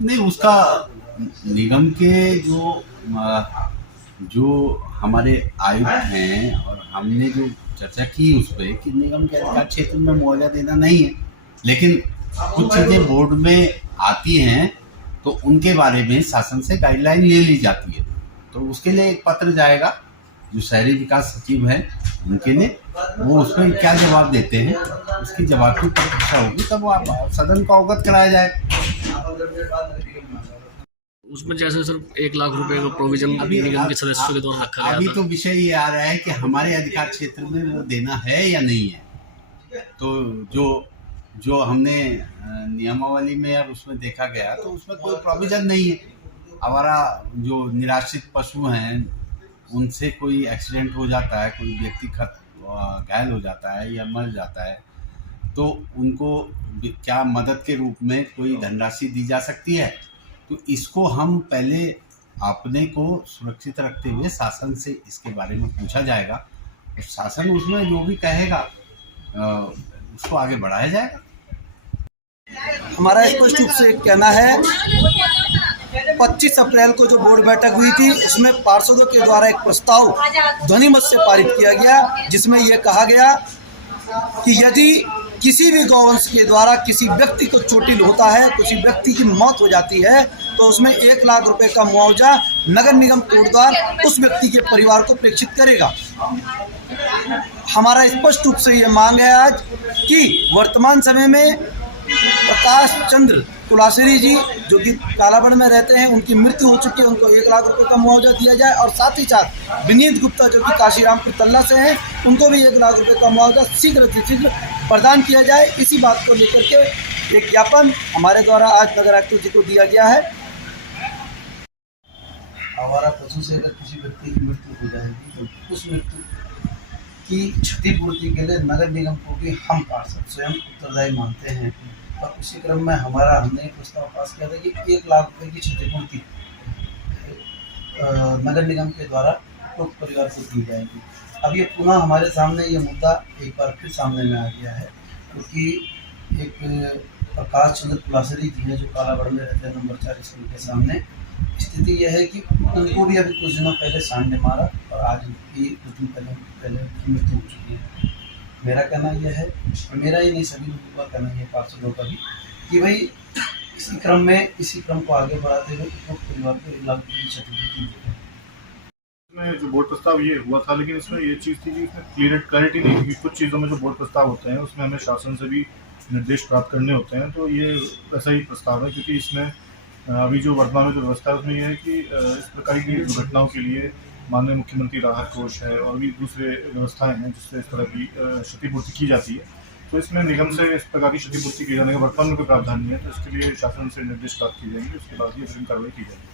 नहीं, उसका निगम के जो हमारे आयुक्त हैं और हमने जो चर्चा की उस पे कि निगम के अधिकार क्षेत्र में मुआवजा देना नहीं है, लेकिन कुछ चीज़ें बोर्ड में आती हैं तो उनके बारे में शासन से गाइडलाइन ले ली जाती है। तो उसके लिए एक पत्र जाएगा जो शहरी विकास सचिव हैं उनके ने, वो उसमें क्या जवाब देते हैं उसकी जवाब की प्रतीक्षा होगी, तब वो आप सदन को अवगत कराया जाए। उसमें जैसे सर 1 लाख रुपए का प्रोविजन निगम के सदस्यों के द्वारा रखा गया अभी था। तो विषय ये आ रहा है कि हमारे अधिकार क्षेत्र में वो देना है या नहीं है। तो जो जो हमने नियमावली में अब उसमें देखा गया तो उसमें कोई प्रोविजन नहीं है। हमारा जो निराश्रित पशु हैं उनसे कोई एक्सीडेंट हो जाता है, कोई व्यक्ति घायल हो जाता है या मर जाता है, तो उनको क्या मदद के रूप में कोई धनराशि दी जा सकती है। तो इसको हम पहले अपने को सुरक्षित रखते हुए शासन से इसके बारे में पूछा जाएगा और शासन उसमें जो भी कहेगा उसको आगे बढ़ाया जाएगा। हमारा स्पष्ट रूप से कहना है 25 अप्रैल को जो बोर्ड बैठक हुई थी उसमें पार्षदों के द्वारा एक प्रस्ताव ध्वनिमत से पारित किया गया, जिसमें यह कहा गया कि यदि किसी भी गौवंश के द्वारा किसी व्यक्ति को चोटिल होता है, किसी व्यक्ति की मौत हो जाती है, तो उसमें 1 लाख रुपए का मुआवजा नगर निगम कोटद्वार उस व्यक्ति के परिवार को प्रेषित करेगा। हमारा स्पष्ट रूप से ये मांग है आज कि वर्तमान समय में प्रकाश चंद्र कुलासरी जी जो कि कालाबड़ में रहते हैं, उनकी मृत्यु हो चुकी है, उनको 1 लाख रुपए का मुआवजा दिया जाए और साथ ही साथ विनीत गुप्ता जो कि काशीरामपुर तल्ला से हैं, उनको भी 1 लाख रुपए का मुआवजा शीघ्र से शीघ्र प्रदान किया जाए। इसी बात को लेकर के एक ज्ञापन हमारे द्वारा आज नगर आयुक्त जी को दिया गया है। आवारा पशु से अगर किसी व्यक्ति की मृत्यु हो जाएगी तो उस मृत्यु की क्षतिपूर्ति के लिए नगर निगम को भी हम पार्षद स्वयं उत्तरदायी मानते हैं। और उसी क्रम में हमने एक प्रस्ताव पास किया था कि 1 लाख रुपए की क्षतिपूर्ति नगर निगम के द्वारा उक्त परिवार को दी जाएगी। अब ये पुनः हमारे सामने ये मुद्दा एक बार फिर सामने में आ गया है, क्योंकि एक प्रकाश चंद्र कुलासरी जी है जो कालाबड़ में रहते हैं नंबर 4 स्कूल के सामने। स्थिति यह है कि उनको भी अभी कुछ दिनों पहले सांड ने मारा और आज भी 2 दिन पहले मृत्यु हो चुकी है। मेरा कहना यह है, और मेरा ही नहीं सभी लोगों का कहना है, पार्षदों का भी, कि भाई इसी क्रम को आगे बढ़ाते हुए उपभोक्ता परिवार को 1 लाख रुपये की क्षतिपूर्ति दें। इसमें जो बोर्ड प्रस्ताव ये हुआ था, लेकिन इसमें ये चीज़ थी कि इसमें क्लैरिटी नहीं थी। कुछ चीज़ों में जो बोर्ड प्रस्ताव होते हैं उसमें हमें शासन से भी निर्देश प्राप्त करने होते हैं, तो ये वैसा ही प्रस्ताव है। क्योंकि इसमें अभी जो वर्तमान में जो व्यवस्था है उसमें यह है कि इस प्रकार की दुर्घटनाओं के लिए माननीय मुख्यमंत्री राहत कोष है और भी दूसरे व्यवस्थाएं हैं जिससे इस तरह की क्षतिपूर्ति की जाती है। तो इसमें निगम से इस प्रकार की क्षतिपूर्ति किए जाने का वर्तमान में कोई प्रावधान नहीं है, तो इसके लिए शासन से निर्देश प्राप्त किए जाएंगे, उसके बाद ये कार्रवाई की जाएगी।